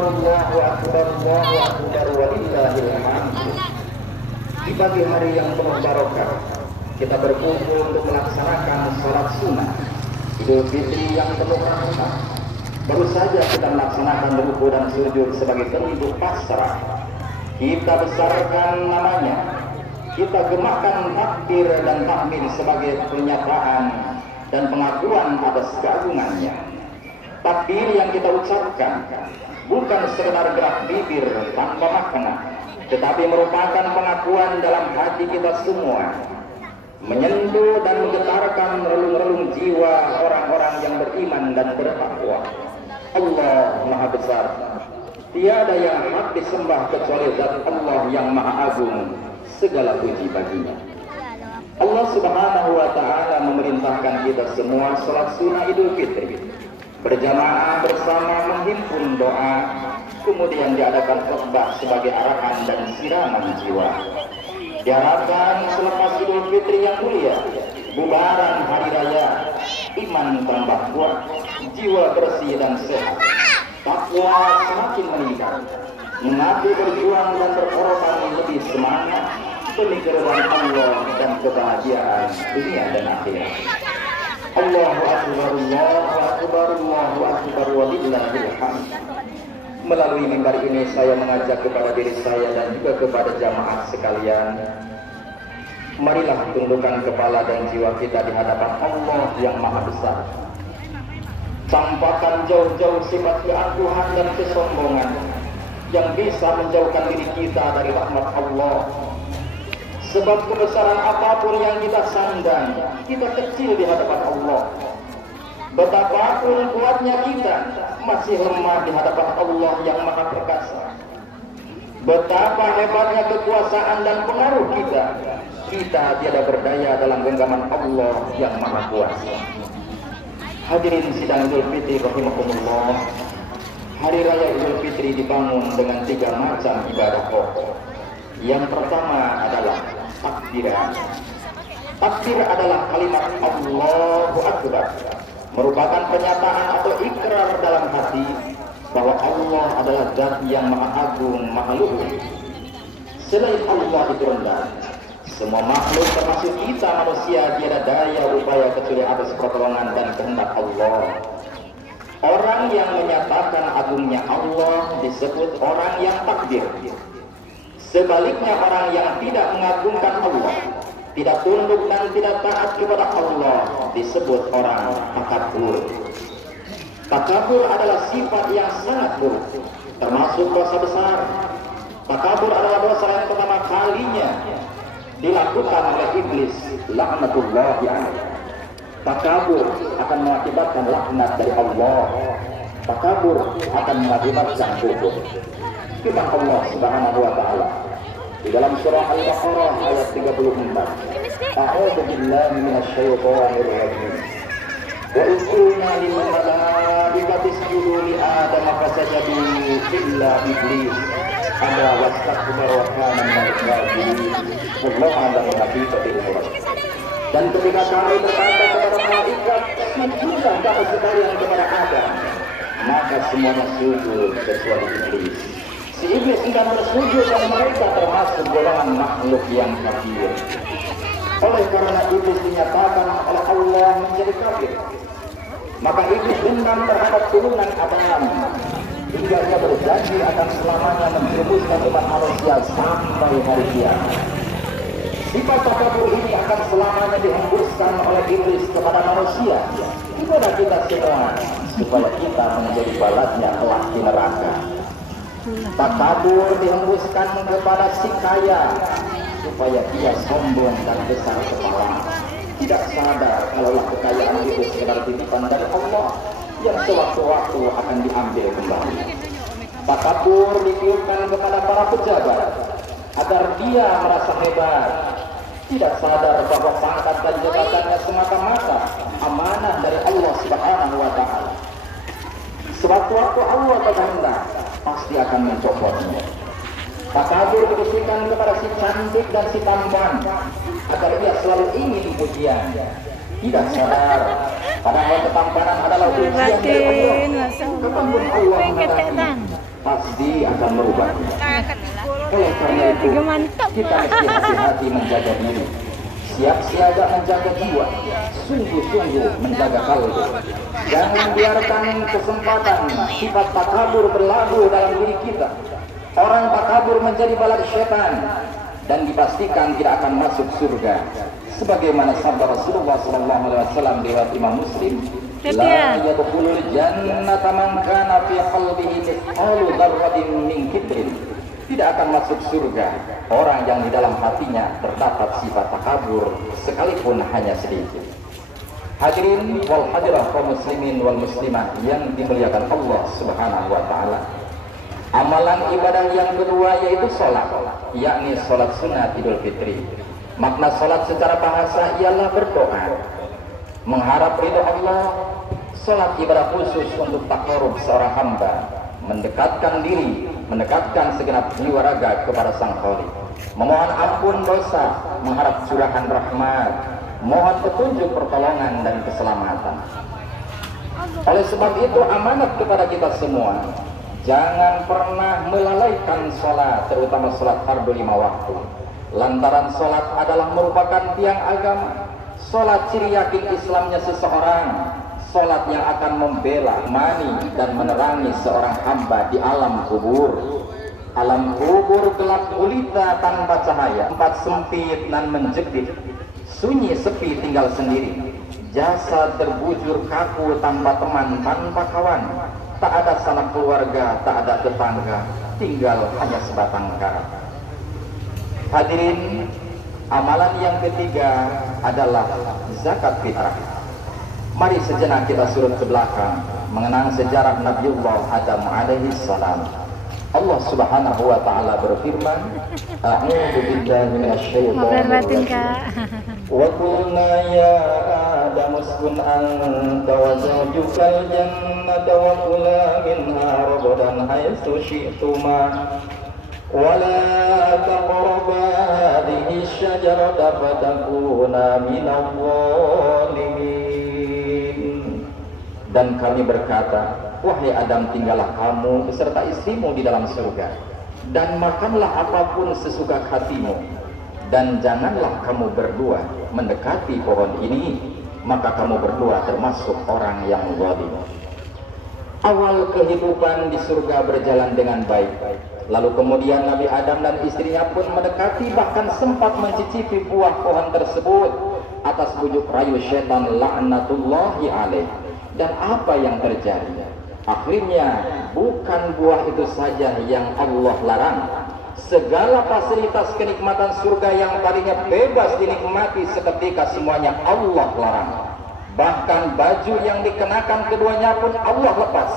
Allahu Akbar, Allahu Akbar, walillahil hamd. Di pagi hari yang penuh barokah, kita berkumpul untuk melaksanakan salat sunnah Idul Fitri yang penuh rahmat. Baru saja kita melaksanakan ruku dan sujud sebagai bentuk pasrah. Kita besarkan namanya, kita gemakan takbir dan tahmid sebagai pernyataan dan pengakuan atas keagungannya. Takbir yang kita ucapkan bukan sekedar gerak bibir tanpa makna, tetapi merupakan pengakuan dalam hati kita semua, menyentuh dan menggetarkan relung-relung jiwa orang-orang yang beriman dan bertakwa. Allah Maha Besar, tiada yang hak disembah kecuali Zat Allah yang Maha Agung, segala puji baginya. Allah Subhanahu wa Ta'ala memerintahkan kita semua salat sunnah Idul Fitri berjamaah bersama menghimpun doa, kemudian diadakan khutbah sebagai arahan dan siraman jiwa. Diharapkan selepas Idul Fitri yang mulia, bubaran hari raya, iman tambah kuat, jiwa bersih dan sehat, takwa semakin meningkat, mengaku berjuang dan berkorban lebih semangat demi keridhaan Allah dan kebahagiaan dunia dan akhirat. Allahu Akbar, Allahu Akbar, Allahu Akbar, walillahil hamd. Melalui mimbar ini saya mengajak kepada diri saya dan juga kepada jamaah sekalian, marilah tundukkan kepala dan jiwa kita di hadapan Allah yang Maha Besar. Campakkan jauh-jauh sifat keangkuhan dan kesombongan yang bisa menjauhkan diri kita dari rahmat Allah. Sebab kebesaran apapun yang kita sandang, kita kecil di hadapan Allah. Betapapun kuatnya kita, masih lemah di hadapan Allah yang Maha Perkasa. Betapa hebatnya kekuasaan dan pengaruh kita, kita tiada berdaya dalam genggaman Allah yang Maha Kuasa. Hadirin sidang Idul Fitri rahimakumullah, hari raya Idul Fitri dibangun dengan 3 macam ibadah pokok. Yang pertama adalah takbiran. Takbir adalah kalimat Allahu Akbar, merupakan pernyataan atau ikrar dalam hati bahwa Allah adalah Zat yang Maha Agung, Maha Luhur. Selain Allah itu rendah. Semua makhluk termasuk kita manusia tiada daya upaya kecuali atas pertolongan dan kehendak Allah. Orang yang menyatakan agungnya Allah disebut orang yang takbir. Sebaliknya orang yang tidak mengagungkan Allah, tidak tunduk dan tidak taat kepada Allah disebut orang takabur. Takabur adalah sifat yang sangat buruk, termasuk dosa besar. Takabur adalah dosa yang pertama kalinya dilakukan oleh iblis, laknatullahi alaihi. Takabur akan mengakibatkan laknat dari Allah. Takabur akan mengakibatkan kufur. Firman Allah Subhanahu wa Ta'ala di dalam surah Al-Baqarah ayat 34. A'udzu billahi minasyaitonir rajim. Wa qulna lil malaikati isjudu li Adam fasajadu illa iblis aba wastakbara wa kana minal kafirin. Allah anda mengerti betul. Dan ketika kami berkata kepada malaikat, sujudlah kamu sekalian kepada Adam, maka semuanya sujud kecuali iblis. Si iblis tidak bersujud dan mereka termasuk golongan makhluk yang kafir. Oleh karena iblis dinyatakan oleh Allah menjadi kafir, maka iblis dendam terhadap turunan Adam hingga ia berjanji akan selamanya menjerumuskan umat manusia sampai hari kiamat. Sifat takabur ini akan selamanya dihembuskan oleh iblis kepada manusia, kepada kita semua, supaya kita menjadi balasnya kelak di neraka. Takabur dihembuskan kepada si kaya, supaya dia sombong dan besar kepala, tidak sadar kalaulah kekayaan itu sekedar titipan dari Allah yang sewaktu-waktu akan diambil kembali. Takabur ditiupkan kepada para pejabat agar dia merasa hebat, tidak sadar bahwa pangkat dan jabatannya semata-mata amanah dari Allah Subhanahu wa Ta'ala. Sewaktu-waktu Allah berkehendak, pasti akan mencopotnya. Takabur diberikan kepada si cantik dan si tampan agar dia selalu ingin pujian, tidak sadar padahal ketampanan adalah ujian dari Allah. Kapanpun Allah mengatakan pasti akan merubahnya. Oleh karena itu, kita mesti hati-hati menjaga diri, siap siaga menjaga jiwa, sungguh-sungguh menjaga kalbu. Jangan biarkan kesempatan sifat takabur berlabuh dalam diri kita. Orang takabur menjadi balak syaitan dan dipastikan tidak akan masuk surga. Sebagaimana sabda Rasulullah SAW riwayat Imam Muslim, la yadkhulul jannata man kana fi qalbihi mithqalu dzarratin min kibrin. Tidak akan masuk surga orang yang di dalam hatinya terdapat sifat takabur sekalipun hanya sedikit. Hadirin wal hadirah kaum muslimin wal muslimah yang dimuliakan Allah Subhanahu wa taala. Amalan ibadah yang kedua yaitu salat, yakni salat sunat Idul Fitri. Makna salat secara bahasa ialah berdoa, mengharap ridho Allah. Salat ibadah khusus untuk taqarrub seorang hamba, mendekatkan diri, mendekatkan segenap jiwa raga kepada Sang Khalik, memohon ampun dosa, mengharap curahan rahmat, mohon petunjuk pertolongan dan keselamatan. Oleh sebab itu amanat kepada kita semua, jangan pernah melalaikan sholat, terutama sholat fardu 5 waktu. Lantaran sholat adalah merupakan tiang agama. Sholat ciri yakin Islamnya seseorang. Sholat yang akan membela, mani dan menerangi seorang hamba di alam kubur. Alam kubur gelap gulita tanpa cahaya, tempat sempit dan menjepit, sunyi sepi tinggal sendiri. Jasad terbujur kaku tanpa teman, tanpa kawan. Tak ada sanak keluarga, tak ada tetangga, tinggal hanya sebatang kara. Hadirin, amalan yang ketiga adalah zakat fitrah. Mari sejenak kita surut ke belakang, mengenang sejarah Nabiullah Adam alaihi salam. Allah Subhanahu wa taala berfirman, A'udzu billahi minasyaitonir rajim. Wa qulna ya Adam uskun anta wa zawjukal jannata wa kula minha ragadan haitsu syi'tuma wa la taqraba hadhihi asyajarata fatakuna minadh dhalimin. Dan kami berkata, wahai Adam, tinggallah kamu beserta istrimu di dalam surga, dan makanlah apapun sesuka hatimu, dan janganlah kamu berdua mendekati pohon ini, maka kamu berdua termasuk orang yang zalim. Awal kehidupan di surga berjalan dengan baik, lalu kemudian Nabi Adam dan istrinya pun mendekati, bahkan sempat mencicipi buah pohon tersebut atas bujuk rayu syaitan laknatullahi alaih. Dan apa yang terjadi? Akhirnya bukan buah itu saja yang Allah larang, segala fasilitas kenikmatan surga yang tadinya bebas dinikmati seketika semuanya Allah larang. Bahkan baju yang dikenakan keduanya pun Allah lepas.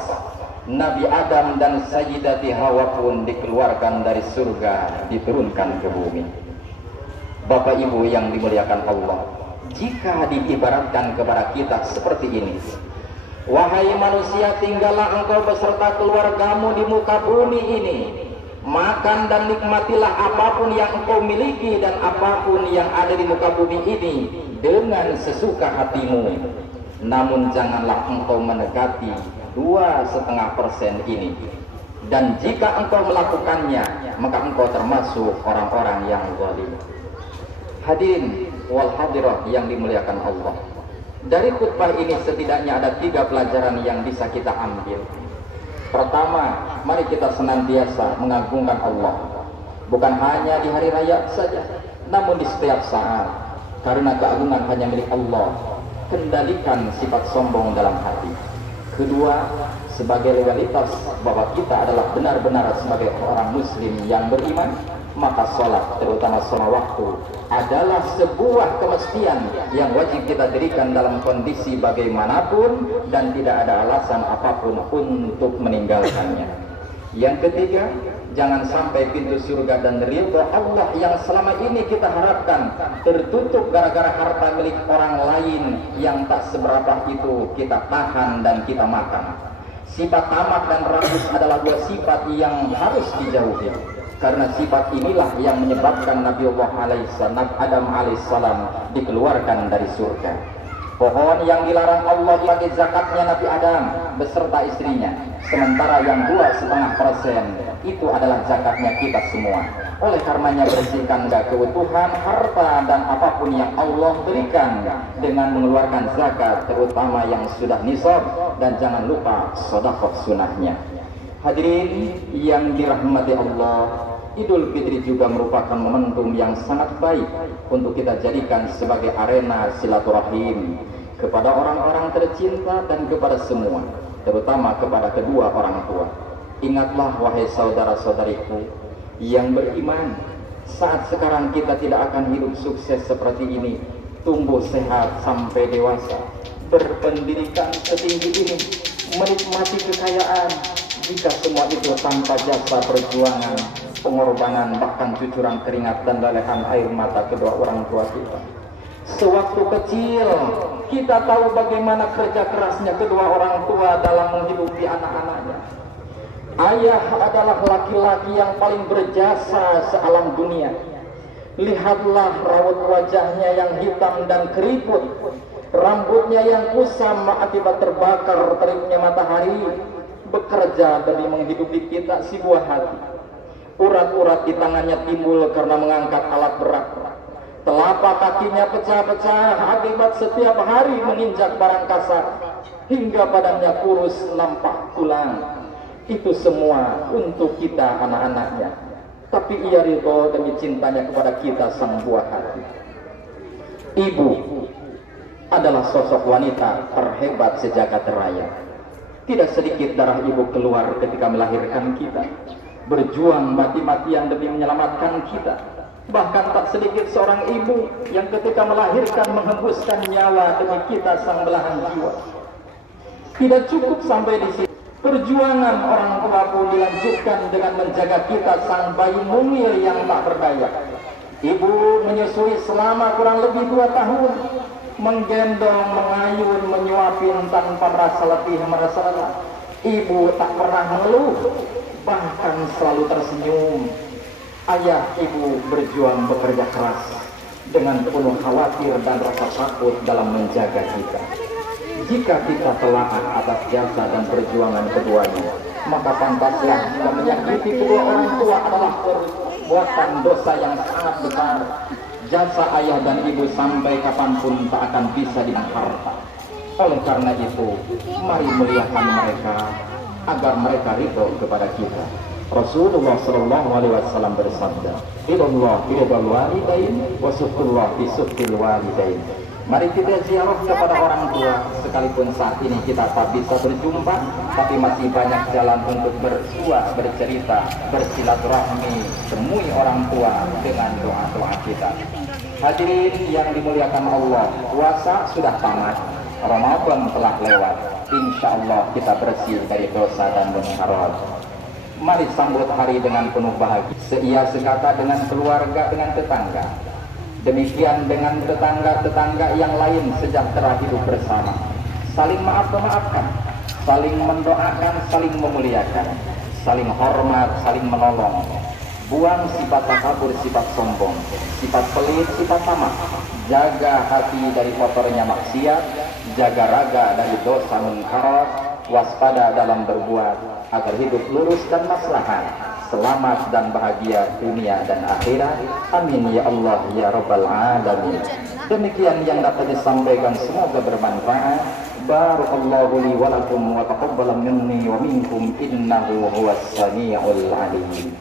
Nabi Adam dan Sayyidati Hawa pun dikeluarkan dari surga, diturunkan ke bumi. Bapak Ibu yang dimuliakan Allah, jika diibaratkan kepada kita seperti ini, wahai manusia, tinggallah engkau beserta keluargamu di muka bumi ini. Makan dan nikmatilah apapun yang engkau miliki dan apapun yang ada di muka bumi ini dengan sesuka hatimu. Namun janganlah engkau mendekati 2,5% ini. Dan jika engkau melakukannya, maka engkau termasuk orang-orang yang zalim. Hadirin wal hadirah yang dimuliakan Allah, dari khutbah ini setidaknya ada 3 pelajaran yang bisa kita ambil. Pertama, mari kita senantiasa mengagungkan Allah, bukan hanya di hari raya saja, namun di setiap saat, karena keagungan hanya milik Allah. Kendalikan sifat sombong dalam hati. Kedua, sebagai legalitas bahwa kita adalah benar-benar sebagai orang muslim yang beriman, maka sholat, terutama sholat waktu, adalah sebuah kemestian yang wajib kita dirikan dalam kondisi bagaimanapun dan tidak ada alasan apapun untuk meninggalkannya. Yang ketiga, jangan sampai pintu surga dan ridha Allah yang selama ini kita harapkan tertutup gara-gara harta milik orang lain yang tak seberapa itu kita tahan dan kita makan. Sifat tamak dan rakus adalah 2 sifat yang harus dijauhi. Karena sifat inilah yang menyebabkan Nabiullah Adam alaihissalam dikeluarkan dari surga. Pohon yang dilarang Allah bagi zakatnya Nabi Adam beserta istrinya, sementara yang 2,5% itu adalah zakatnya kita semua. Oleh karenanya bersihkan keutuhan harta dan apapun yang Allah berikan dengan mengeluarkan zakat, terutama yang sudah nisab, dan jangan lupa sedekah sunahnya. Hadirin yang dirahmati Allah, Idul Fitri juga merupakan momentum yang sangat baik untuk kita jadikan sebagai arena silaturahim kepada orang-orang tercinta dan kepada semua, terutama kepada kedua orang tua. Ingatlah wahai saudara-saudariku yang beriman, saat sekarang kita tidak akan hidup sukses seperti ini, tumbuh sehat sampai dewasa, berpendidikan setinggi ini, menikmati kekayaan, jika semua itu tanpa jasa perjuangan, pengorbanan, bahkan cucuran keringat dan lelehan air mata kedua orang tua kita. Sewaktu kecil kita tahu bagaimana kerja kerasnya kedua orang tua dalam menghidupi anak-anaknya. Ayah adalah laki-laki yang paling berjasa sealam dunia. Lihatlah raut wajahnya yang hitam dan keriput, rambutnya yang kusam akibat terbakar teriknya matahari, bekerja demi menghidupi kita si buah hati. Urat-urat di tangannya timbul karena mengangkat alat berat. Telapak kakinya pecah-pecah akibat setiap hari menginjak barang kasar, hingga badannya kurus nampak tulang. Itu semua untuk kita anak-anaknya, tapi ia ridho demi cintanya kepada kita sang buah hati. Ibu adalah sosok wanita terhebat sejagat raya. Tidak sedikit darah ibu keluar ketika melahirkan kita, berjuang mati-matian demi menyelamatkan kita. Bahkan tak sedikit seorang ibu yang ketika melahirkan menghembuskan nyawa demi kita sang belahan jiwa. Tidak cukup sampai di sini, perjuangan orang tua pun dilanjutkan dengan menjaga kita sang bayi mungil yang tak berdaya. Ibu menyusui selama kurang lebih 2 tahun, menggendong, mengayun, menyuapin tanpa merasa letih, merasa lelah. Ibu tak pernah mengeluh, bahkan selalu tersenyum. Ayah ibu berjuang bekerja keras dengan penuh khawatir dan rasa takut dalam menjaga kita. Jika kita telaah atas jasa dan perjuangan keduanya, maka pantaslah jika menyakiti kedua orang tua adalah perbuatan dosa yang sangat besar. Jasa ayah dan ibu sampai kapanpun tak akan bisa diharta. Oleh karena itu, mari muliakan mereka agar mereka ridho kepada kita. Rasulullah sallallahu alaihi wasallam bersabda, "Ridallah fi ridal walidain wa sukrullah fi sukril walidain." Mari kita ziarah kepada orang tua, sekalipun saat ini kita tak bisa berjumpa, tapi masih banyak jalan untuk bersua, bercerita, bersilaturahmi, temui orang tua dengan doa-doa kita. Hadirin yang dimuliakan Allah, puasa sudah tamat, Ramadan telah lewat. Insya Allah kita bersih dari dosa dan munkarat. Mari sambut hari dengan penuh bahagia, seia sekata dengan keluarga, dengan tetangga. Demikian dengan tetangga-tetangga yang lain sejahtera hidup bersama. Saling maaf-memaafkan, saling mendoakan, saling memuliakan, saling hormat, saling menolong. Buang sifat takabur, sifat sombong, sifat pelit, sifat tamak. Jaga hati dari kotornya maksiat, jaga raga dari dosa munkarat, waspada dalam berbuat agar hidup lurus dan maslahat, selamat dan bahagia dunia dan akhirat. Amin ya Allah ya Rabbal Alamin. Demikian yang dapat disampaikan, semoga bermanfaat. Barakallahu li wa lakum wa taqabbala minni wa minkum innahu huwas samiul alim.